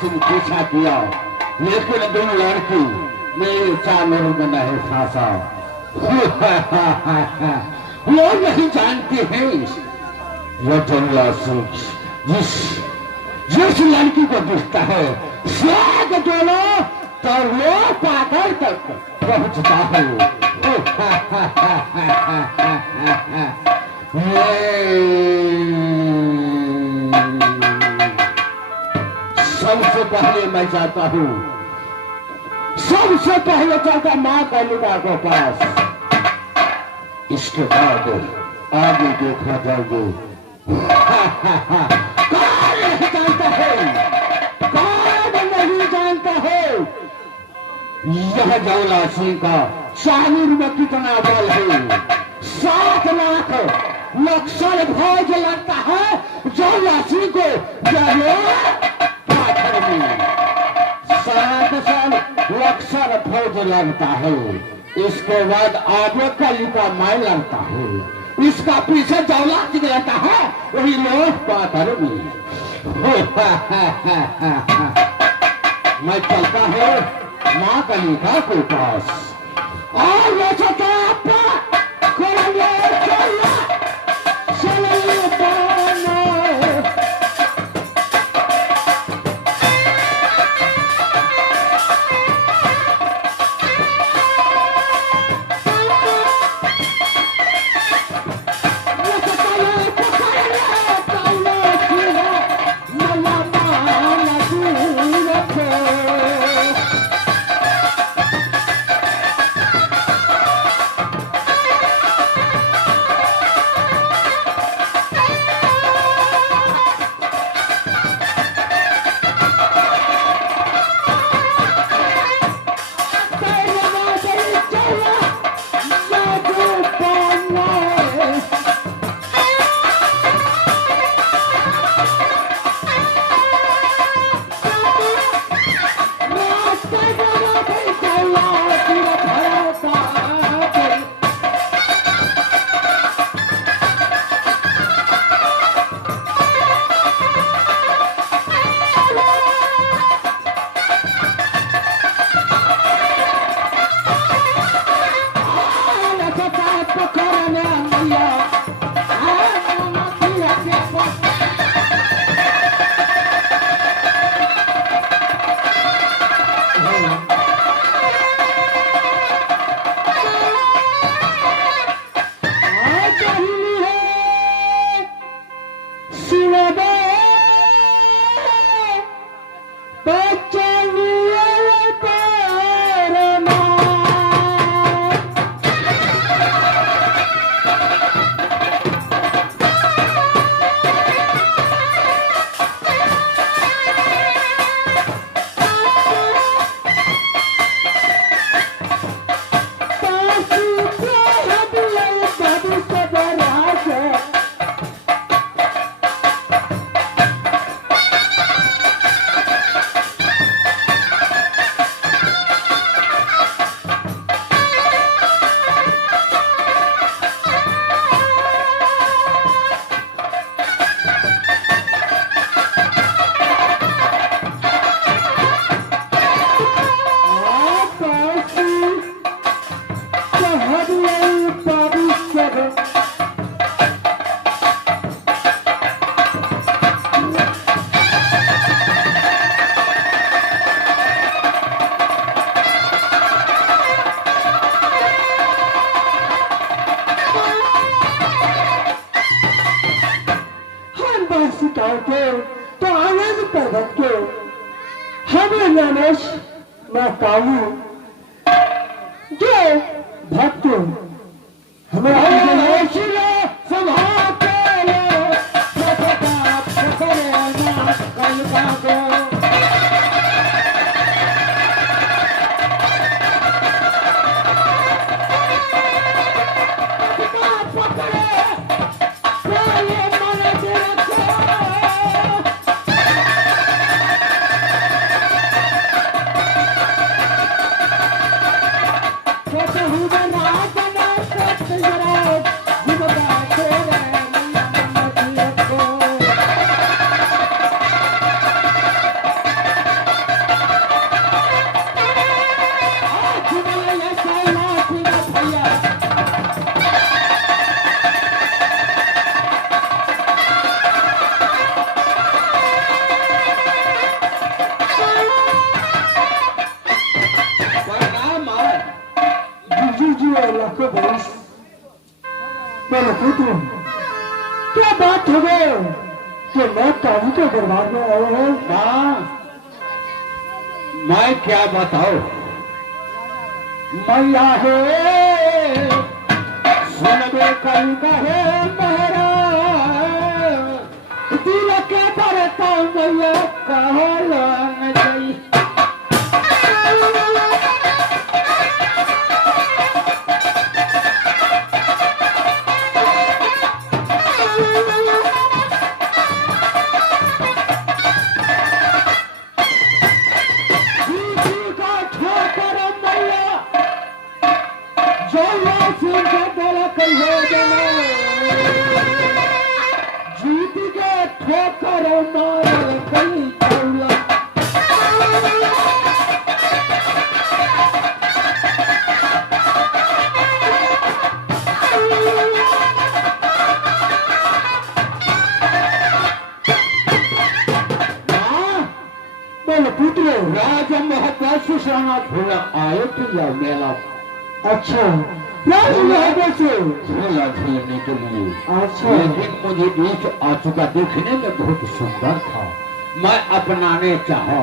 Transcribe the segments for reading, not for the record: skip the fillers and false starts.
से पीछा किया, लेकिन तुम लड़की मेरे चालों में नहीं फंसा। वो नहीं जानती है वो जंगला सूख जिस लड़की को दिखता है शायद दोनों तो वो पाकर तक पहुंचता है। सबसे पहले मैं जाता हूँ, सबसे पहले जाता माँ कालिका के पास, इसके बाद आगे देखा जाएगा। कौन नहीं जानता है, कौन नहीं जानता है यह जंगला सिंह का शाहीर में कितना बल है। 7 लाख नक्सल फौज लगता है जंगला सिंह को, पाथर में 7 नक्सल फौज लगता है। इसके बाद आगे कालिका माई लगता है, इसका पीछे जंगला सिंह लगता है, वही लोग पाथर में। मैं चलता है माँ कालिका के पास और मैं चलता कि मैं काबू के दरबार में आया हूँ। माँ मैं क्या बताओ, मैया है सुनबे कल कहे मेरा दिल के पड़ता मैया कहलन गई। राजा महताज आए थे या मेला। अच्छा झूला झूलने के लिए। अच्छा लेकिन मुझे बीच आ चुका, देखने में बहुत सुंदर था, मैं अपनाने चाहा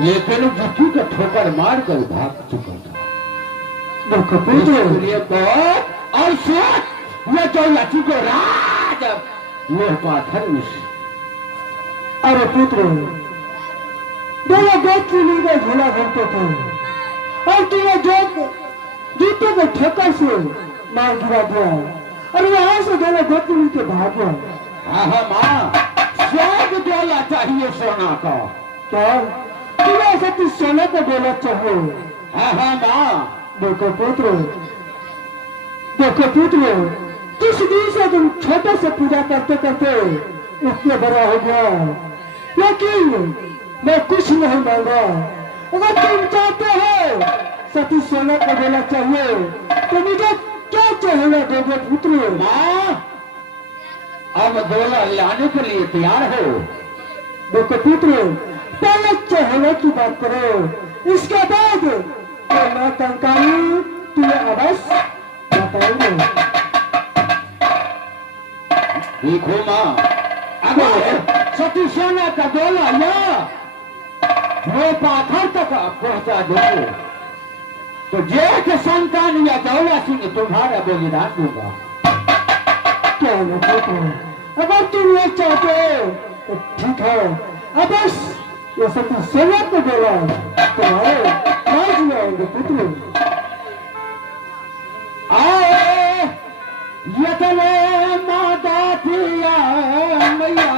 लेकिन जुत्ती का ठोकर मार कर भाग चुका था। और ये तो लची को राज लोह पाथर। अरे पुत्र, दोनों देख के लिए झूला घूमते थे और तुम्हें जूते के ठोकर से मार गिरा दिया और यहाँ से दोनों देख के भाग गया। हाँ माँ, स्वर्ग डोला चाहिए सोना का। क्या तुम्हें सती सोने को डोला चाहिए? हाँ माँ। देखो पुत्र, जिस दिन से तुम छोटे से पूजा करते करते इतने बड़ा हो गया, लेकिन मैं कुछ नहीं मांगा। अगर तुम चाहते हो सती सोना को देना चाहिए तो मुझे क्या चाहिए दोगे पुत्र? माँ अब डोला लाने के लिए तैयार हो? देखो पुत्र, पहले चाहिए की बात करो, इसके बाद मैं कंकाली तुम्हें अवश्य बताऊंगा। देखो माँ, अगर सती सोना का डोला या वो पाथर तक पहुंचा दो तो जेठ संतान या दौला सिंह तुम्हारा बलिदान दूंगा। क्या अगर तुम ये चाहते तो ठीक है, अवश्य ये सती सोना को डोला तुम्हारे पास में आएंगे पुत्र। आए यतने माता पिया मैया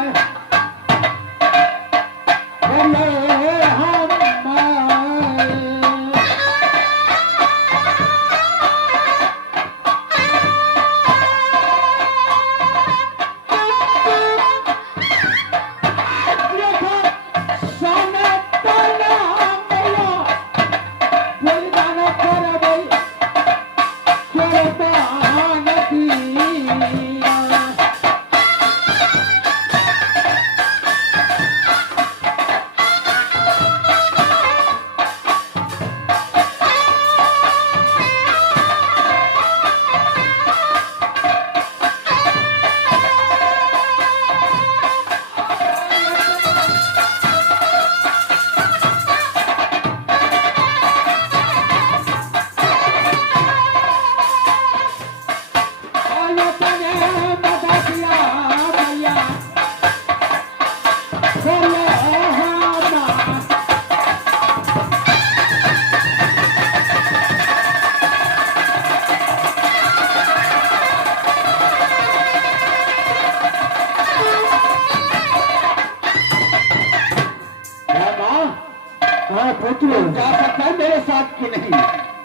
जा सकता है मेरे साथ कि नहीं?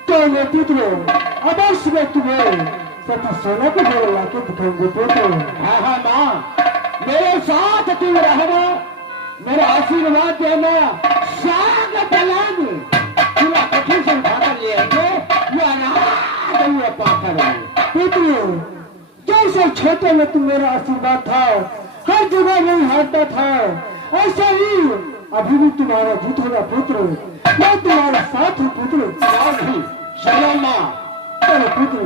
तो मैं पुत्र अवश्य मैं तुम्हें सती सोना को डोला ला के दिखाऊंगे पुत्र। हाँ माँ, मेरे साथ तुम रहना, मेरा आशीर्वाद देना, साग पलान पूरा कठिन से उठाकर ले आएंगे, ये पाकर पुत्र। जैसे छोटे में तुम मेरा आशीर्वाद था, हर जगह नहीं हारता था, ऐसा ही अभी भी तुम्हारा जीत होगा पुत्र। मैं तुम्हारे साथ हूँ पुत्र। चलो माँ, चलो पुत्र।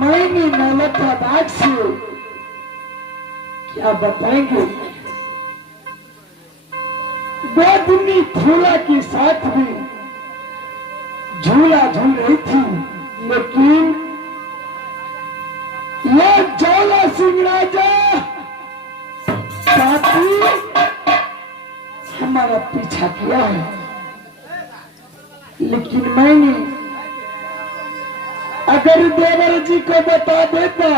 मैंने नौलखा बाग से क्या बताएंगे। गोदनी फूला के साथ भी झूला झूल रही थी, लेकिन यह जौला सिंह राजा साथी हमारा पीछा किया है, लेकिन मैंने अगर देवर जी को बता देता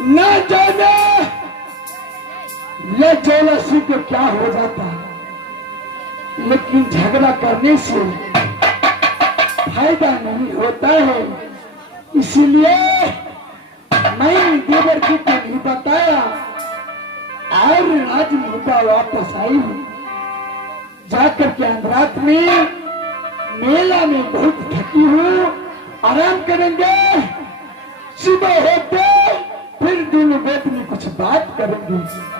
न जाने यह जौला सिंह को क्या हो जाता, लेकिन झगड़ा करने से फायदा नहीं होता है, इसलिए मैंने देवर जी को नहीं बताया और आज मुद्दा वापस आई हूं। जाकर के अंधरात में मेला में बहुत थकी हूँ, आराम करेंगे, सुबह होते फिर दोनों बैठ में कुछ बात करेंगे।